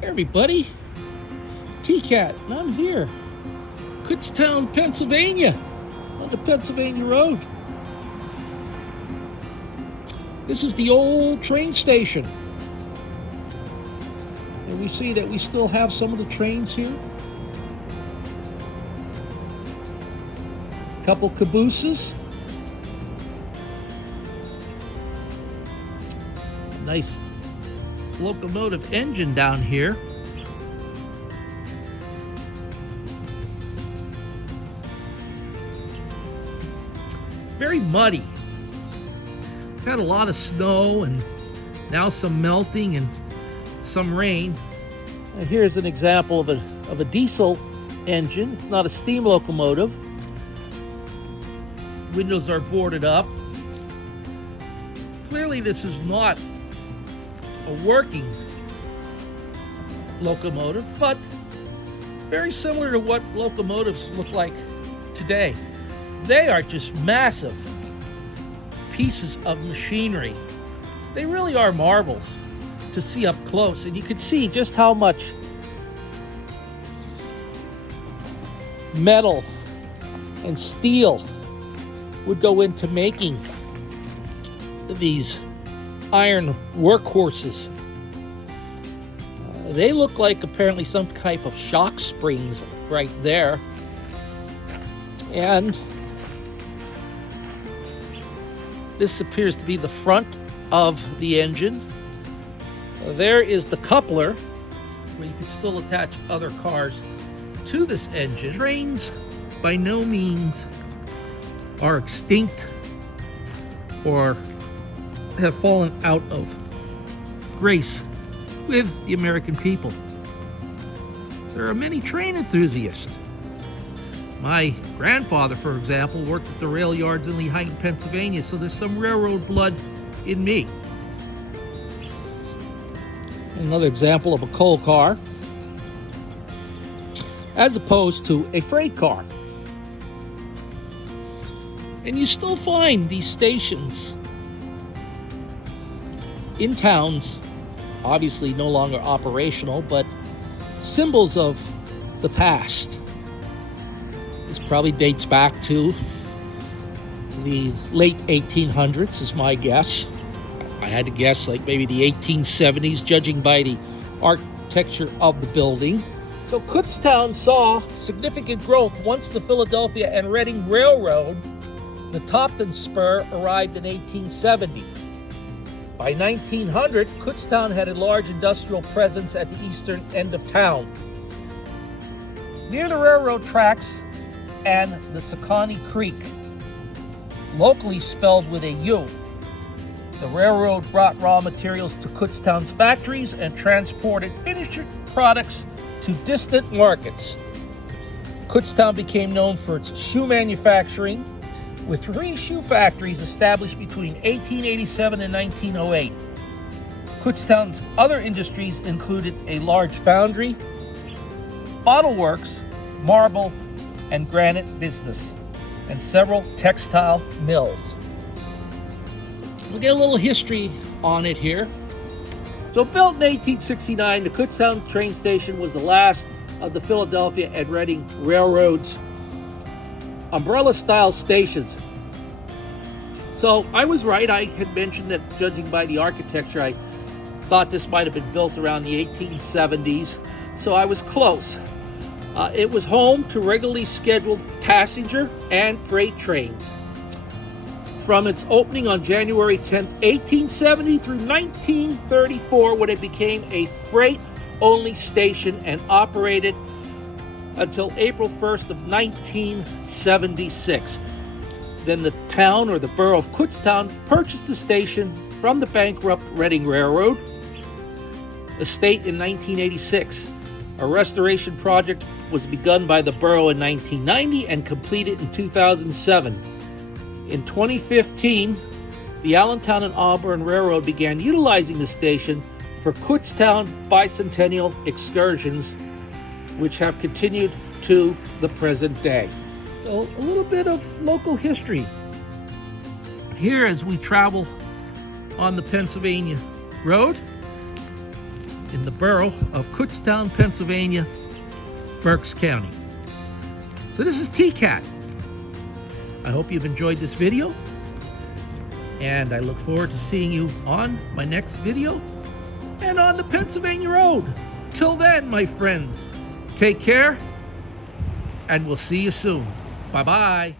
Hey everybody, T-Cat, and I'm here, Kutztown, Pennsylvania, on the Pennsylvania Road. This is the old train station, and we see that we still have some of the trains here. A couple cabooses. Nice locomotive engine down here. Very muddy. We've had a lot of snow and now some melting and some rain. And here's an example of a diesel engine. It's not a steam locomotive. Windows are boarded up. Clearly this is not a working locomotive, but very similar to what locomotives look like today. They are just massive pieces of machinery. They really are marvels to see up close, and you can see just how much metal and steel would go into making these iron workhorses. They look like apparently some type of shock springs right there. And this appears to be the front of the engine. There is the coupler, where you can still attach other cars to this engine. Trains by no means are extinct or have fallen out of grace with the American people. There are many train enthusiasts. My grandfather, for example, worked at the rail yards in Lehighton, Pennsylvania, so there's some railroad blood in me. Another example of a coal car, as opposed to a freight car. And you still find these stations in towns, obviously no longer operational, but symbols of the past. This probably dates back to the late 1800s, is my guess. I had to guess like maybe the 1870s, judging by the architecture of the building. So Kutztown saw significant growth once the Philadelphia and Reading Railroad, the Topton Spur, arrived in 1870. By 1900, Kutztown had a large industrial presence at the eastern end of town. Near the railroad tracks and the Saconnie Creek, locally spelled with a U, the railroad brought raw materials to Kutztown's factories and transported finished products to distant markets. Kutztown became known for its shoe manufacturing, with 3 shoe factories established between 1887 and 1908. Kutztown's other industries included a large foundry, bottle works, marble and granite business, and several textile mills. We'll get a little history on it here. So built in 1869, the Kutztown train station was the last of the Philadelphia and Reading Railroad's umbrella-style stations. So I was right. I had mentioned that, judging by the architecture, I thought this might have been built around the 1870s. So I was close. It was home to regularly scheduled passenger and freight trains. From its opening on January 10th, 1870 through 1934, when it became a freight-only station and operated until April 1st of 1976. Then the town, or the borough of Kutztown, purchased the station from the bankrupt Reading Railroad estate in 1986. A restoration project was begun by the borough in 1990 and completed in 2007. In 2015, the Allentown and Auburn Railroad began utilizing the station for Kutztown bicentennial excursions, which have continued to the present day. So a little bit of local history here as we travel on the Pennsylvania Road. in the borough of Kutztown, Pennsylvania, Berks County. So this is T-Cat. I hope you've enjoyed this video, and I look forward to seeing you on my next video and on the Pennsylvania Road. Till then, my friends, take care, and we'll see you soon. Bye-bye.